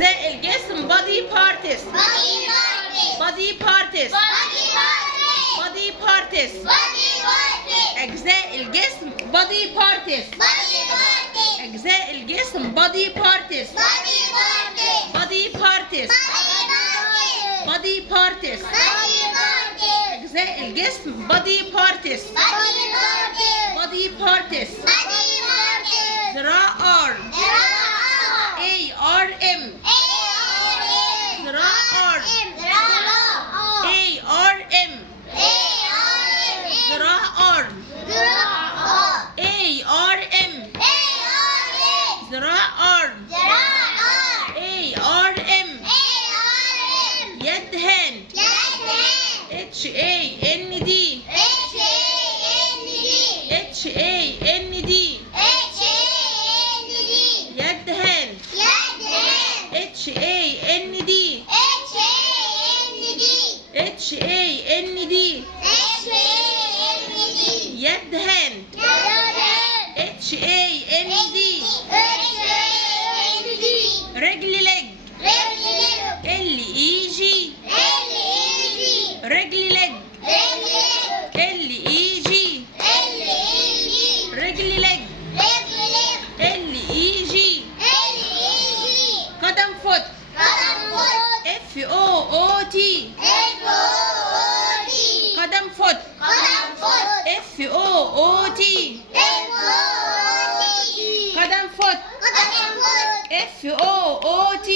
أجزاء الجسم body parts. body parts. body parts. أجزاء الجسم body parts. أجزاء الجسم body parts. body parts. body parts. أجزاء الجسم body parts. body parts. ذراع arm. ARM. ذراع arm. ARM. ذراع arm. ARM. ذراع arm. ARM. يد hand. HAND. HAND. يد hand. HAND. HAND. يد hand. HAND. رجل leg. LEG. رجل leg. LEG. رجل leg. LEG. قدم foot. FOOT. قدم foot. FOOT. قدم foot. FOOT.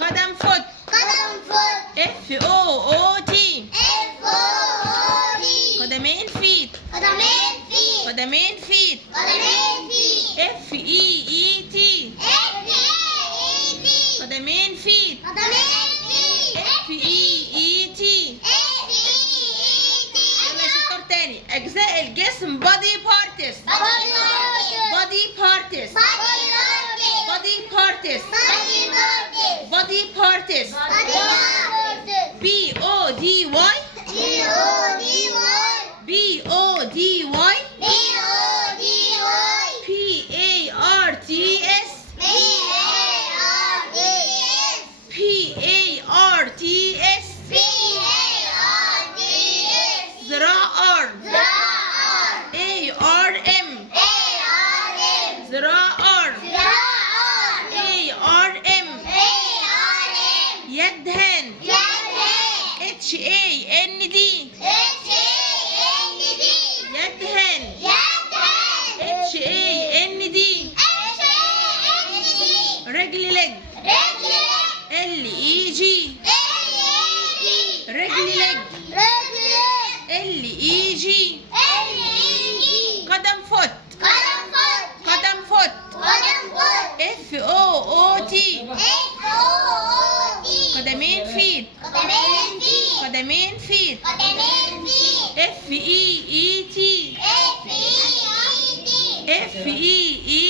قدم foot. FOOT. قدمين feet. قدمين feet. FEET. قدمين feet. FEET. يلا شطار تاني. أجزاء الجسم body parts. body parts. body parts. body parts. BODY. BODY. PARTS. PARTS. ذراع arm. ARM. ذراع arm. ARM. يد hand. HAND. يد hand. HAND. رجل leg. LEG. رجل leg. LEG. قدم foot. قدم foot. FOOT. قدمين feet. قدمين feet. FEET. FEET.